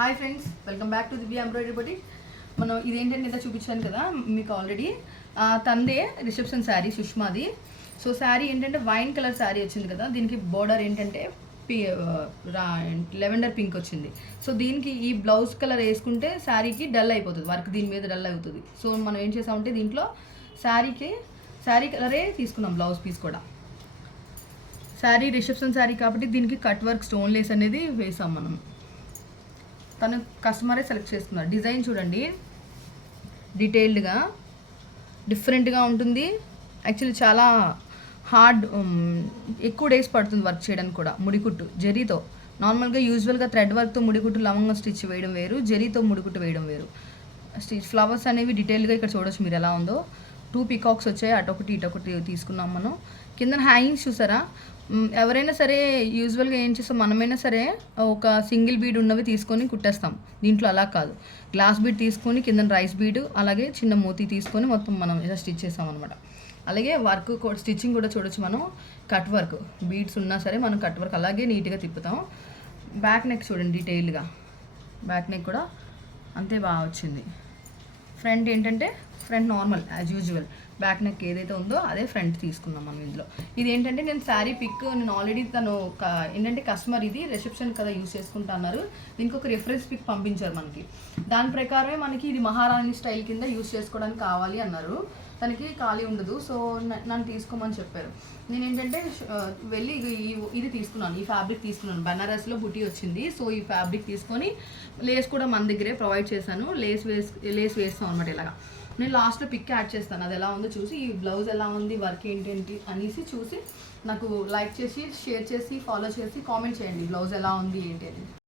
Hi friends, welcome back to Divya embroidery Bhatti. మనం ఇదేంటంటే ఇంత చూపించాను కదా మీకు ఆల్రెడీ. తందే రిసెప్షన్ శారీ సుష్మాది. సో శారీ ఏంటంటే వైన్ కలర్ శారీ వచ్చింది కదా, దీనికి బోర్డర్ ఏంటంటే లెవెండర్ పింక్ వచ్చింది. సో దీనికి ఈ బ్లౌజ్ కలర్ వేసుకుంటే శారీకి డల్ అయిపోతుంది, వర్క్ దీని మీద డల్ అవుతుంది. సో మనం ఏం చేసామంటే దీంట్లో శారీ కలరే తీసుకున్నాం బ్లౌజ్ పీస్ కూడా. శారీ రిసెప్షన్ శారీ కాబట్టి దీనికి కట్ వర్క్ స్టోన్ లేస్ అనేది వేసాం మనం. తను కస్టమరే సెలెక్ట్ చేసుకున్నారు. డిజైన్ చూడండి, డీటెయిల్డ్గా డిఫరెంట్గా ఉంటుంది. యాక్చువల్లీ చాలా హార్డ్, ఎక్కువ డేస్ పడుతుంది వర్క్ చేయడానికి కూడా. ముడికుట్టు జరీతో, నార్మల్గా యూజువల్గా థ్రెడ్ వర్క్తో ముడికుట్టు లవంగం స్టిచ్ వేయడం వేరు, జరీతో ముడికుట్టు వేయడం వేరు. స్టిచ్ ఫ్లవర్స్ అనేవి డీటెయిల్గా ఇక్కడ చూడొచ్చు మీరు ఎలా ఉందో. 2 పీకాక్స్ వచ్చాయి, అటొకటి ఇటొకటి తీసుకున్నాం మనం. కింద హ్యాంగింగ్స్ చూసారా? ఎవరైనా సరే యూజువల్గా ఏం చేస్తాం, మనమైనా సరే ఒక సింగిల్ బీడ్ ఉన్నవి తీసుకొని కుట్టేస్తాం. దీంట్లో అలా కాదు, గ్లాస్ బీడ్ తీసుకొని కింద రైస్ బీడ్ అలాగే చిన్న మోతీ తీసుకొని మొత్తం మనం ఇలా స్టిచ్ చేస్తాం అనమాట. అలాగే వర్క్ స్టిచ్చింగ్ కూడా చూడొచ్చు మనం. కట్ వర్క్ బీడ్స్ ఉన్నా సరే మనం కట్ వర్క్ అలాగే నీట్గా తిప్పుతాం. బ్యాక్ నెక్ చూడండి డీటెయిల్డ్గా, బ్యాక్ నెక్ కూడా అంతే బాగా వచ్చింది. ఫ్రంట్ ఏంటంటే front normal as usual, back neck ఏదైతే ఉందో అదే ఫ్రంట్ తీసుకున్నాం మనం ఇందులో. ఇది ఏంటంటే నేను శారీ పిక్ నేను ఆల్రెడీ తను ఏంటంటే కస్టమర్ ఇది రిసెప్షన్ కదా యూస్ చేసుకుంటా అన్నారు. దీనికి ఒక రిఫరెన్స్ పిక్ పంపించారు మనకి. దాని ప్రకారమే మనకి ఇది మహారాణి స్టైల్ కింద యూస్ చేసుకోవడానికి కావాలి అన్నారు. తనకి ఖాళీ ఉండదు, సో నన్ను తీసుకోమని చెప్పారు. నేను ఏంటంటే వెళ్ళి ఇది తీసుకున్నాను, ఈ ఫ్యాబ్రిక్ తీసుకున్నాను. బనారస్లో బుటీ వచ్చింది, సో ఈ ఫ్యాబ్రిక్ తీసుకొని లేస్ కూడా మన దగ్గరే ప్రొవైడ్ చేశాను. లేస్ వేస్తాం అనమాట ఇలాగా. నేను లాస్ట్లో పిక్ యాడ్ చేస్తాను, అది ఎలా ఉందో చూసి, ఈ బ్లౌజ్ ఎలా ఉంది, వర్క్ ఏంటేంటి అనేసి చూసి నాకు లైక్ చేసి, షేర్ చేసి, ఫాలో చేసి కామెంట్ చేయండి బ్లౌజ్ ఎలా ఉంది ఏంటి అని.